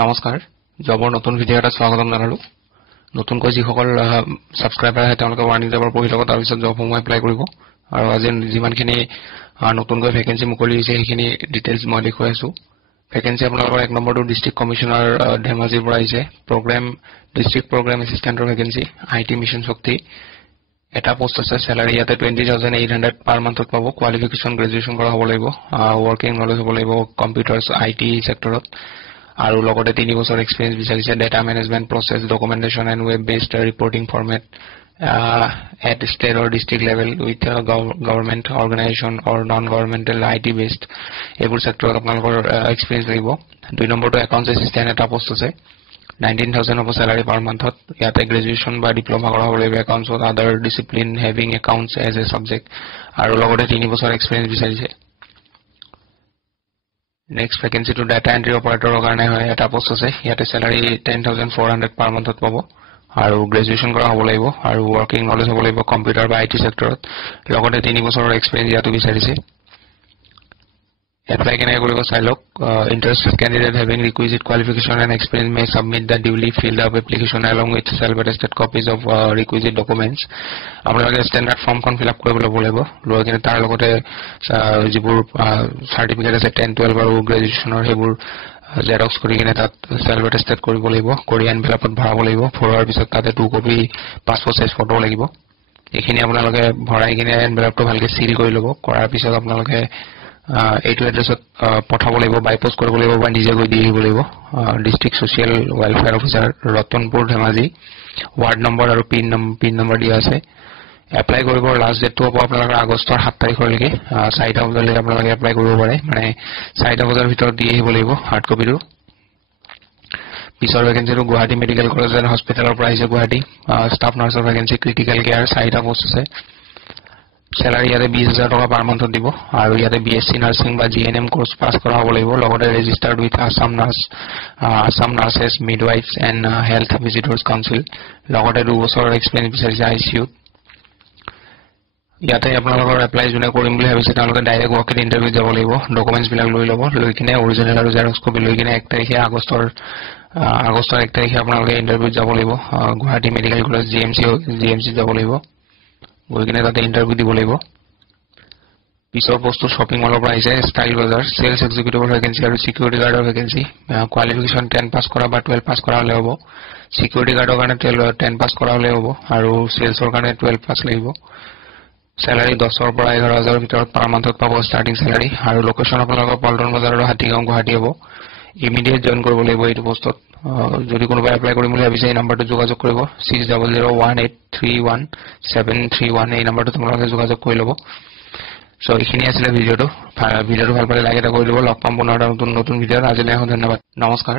নমস্কাৰ জবৰ নতুন ভিডিঅ' এটা স্বাগতম জনালো নতুনকৈ যিসকল সাবস্ক্ৰাইবাৰ আছে তেওঁলোকে ৱাৰ্নিং জবৰ পঢ়ি লওক তাৰ পিছত জবসমূহ এপ্লাই কৰিব আৰু আজি যিমানখিনি নতুনকৈ ভেকেন্সি মুকলি হৈছে সেইখিনি ডিটেইলছ মই দেখুৱাই আছো ভেকেন্সি আপোনালোকৰ এক নম্বৰটো ডিস্ট্ৰিক্ট কমিশনাৰ ধেমাজিৰ পৰা আহিছে ডিস্ট্ৰিক্ট প্ৰগ্ৰাম এসিস্ট্যান্টৰ ভেকেন্সি আইটি মিশন শক্তি এটা পোষ্ট আছে স্যালাৰি ইয়াতে 20800 পাৰ মান্থত পাব কোৱালিফিকেশন গ্ৰেজুৱেচন কৰা হ'ব লাগিব ওয়াৰ্কিং নলেজ হ'ব লাগিব কম্পিউটাৰছ আইটি সেক্টৰত আৰু লগতে 3 বছৰ এক্সপেৰিয়েন্স বিচাৰিছে data management process documentation and web based reporting format at state or district level with government organization or non-governmental IT based এইবোৰ সেক্টৰত আপোনালোকৰ এক্সপেৰিয়েন্স লাগিব 2 নম্বৰটো একাউন্টছ এসিস্ট্যান্ট এটা পোষ্ট আছে 19000 of salary per month ইয়াতে গ্ৰেজুৱেচন বা diploma কৰা হ'ব লাগিব accounts or other discipline having accounts as a subject আৰু লগতে 3 বছৰ এক্সপেৰিয়েন্স বিচাৰিছে Next vacancy to data entry operator কাৰণে হয় এটা পোষ্ট আছে ইয়াতে salary 10400 per month পাব আৰু গ্ৰেজুৱেচন কৰা হ'ব লাগিব আৰু ওয়াৰ্কিং নলেজ হ'ব লাগিব কম্পিউটাৰ বা আইটি সেক্টৰত লগতে 3 বছৰৰ এক্সপেৰিয়েন্স ইয়াতো বিচাৰিছে Apply can I go to interested candidate having requisite qualification and experience may submit the duly filled up application along with self-attested copies of requisite documents. আপোনালোকে standard form খন fill up কৰিব লাগিব লৈ কিনে তাৰ লগতে যিবোৰ সাৰ্টিফিকেট আছে 10 12 আৰু গ্ৰেজুৱেচনৰ হেবোৰ জেৰক্স কৰি কিনে তাত self-attested কৰিব লাগিব কোৰিয়ান এনভেলপত ভৰাব লাগিব ভৰোৱাৰ পিছত তাতে 2 কপি পাছপোৰ্ট সাইজ ফটো লাগিব এইখিনি আপোনালোকে ভৰাই কিনে এনভেলপটো ভালকে সিল কৰি ল'ব কৰাৰ পিছত আপোনালোকে এইটো এড্ৰেছত পঠাব লাগিব বাই পোষ্ট কৰিব লাগিব বা নিজে গৈ দি দিব লাগিব district social welfare officer Ratanpur Dhemaji word number আৰু পিন নম্বৰ দিয়া আছে এপ্লাই কৰিব লাষ্ট ডেটটো হ'ব আপোনালোকৰ আগষ্টৰ 7 তাৰিখলৈকে 4টা বজালৈকে আপোনালোকে এপ্লাই কৰিব পাৰে মানে 4টা বজাৰ ভিতৰত দি আহিব লাগিব হাৰ্ড কপিটো পিছৰ ভেকেন্সিটো গুৱাহাটী মেডিকেল কলেজ এণ্ড হস্পিটেলৰ পৰা আহিছে গুৱাহাটী ষ্টাফ নাৰ্ছৰ ভেকেন্সি ক্ৰিটিকেল কেয়াৰ 4টা পোষ্ট আছে Salary ইয়াতে 20000 টকা পাৰ মান্থত দিব আৰু ইয়াতে বিএসসি নাৰ্সিং বা জিএনএম কোৰ্স পাস কৰা হ'ব লাগিব লগতে registered with Assam nurses midwives and health visitors council লগতে 2 বছৰৰ এক্সপেৰিয়েন্স বিচাৰিছে আইসিইউ ইয়াতে আপোনালোকৰ এপ্লাই জুনে কৰিম বুলি ভাবিছে তেওঁলোকে ডাইৰেক্ট ওয়াক ইন ইন্টাৰভিউ যাব লাগিব ডকুমেন্টছ বিলাক লৈ ল'ব লৈ কিনে অৰিজিনেল আৰু জেৰক্স কপি লৈ কিনে 1 তাৰিখে আগষ্টৰ 1 তাৰিখে আপোনালোকে ইন্টাৰভিউ যাব লাগিব গুৱাহাটী মেডিকেল কলেজ জিএমচি যাব লাগিব গৈ কিনে তাতে ইন্টাৰভিউ দিব লাগিব পিছৰ পোষ্টটো শপিং মলৰ পৰা আহিছে ষ্টাইল বাজাৰ সেলস এক্সিকিউটিভৰ ভেকেন্সি আৰু সিকিউৰিটি গাৰ্ডৰ ভেকেন্সি কোৱালিফিকেশন 10 পাস কৰা বা 12 পাস কৰা হলে হ'ব সিকিউৰিটি গাৰ্ডৰ কাৰণে 10 পাস কৰা হলে হ'ব আৰু সেলসৰ কাৰণে 12 পাস লাগিব salary 10 ৰ পৰা 11000 ভিতৰত পাৰ মান্থত পাব ষ্টাৰ্টিং salary আৰু লোকেশন আপোনালোকৰ পল্টন বজাৰ আৰু হাতীগাঁও গুৱাহাটী হ'ব ইমিডিয়েট জয়েন কৰিব লাগিব এইটো পোষ্টত যদি কোনোবা এপ্লাই কৰিম বুলি ভাবিছে এই নম্বৰটো যোগাযোগ কৰিব 6001831731 এই নম্বৰটো তোমালোকে যোগাযোগ কৰি ল'ব সো এইখিনি আছিল ভিডিঅটো ভাল পালে লাইক এটা কৰি দিব লগ পাম পুনৰ নতুন ভিডিঅ আজিলৈ ধন্যবাদ নমস্কাৰ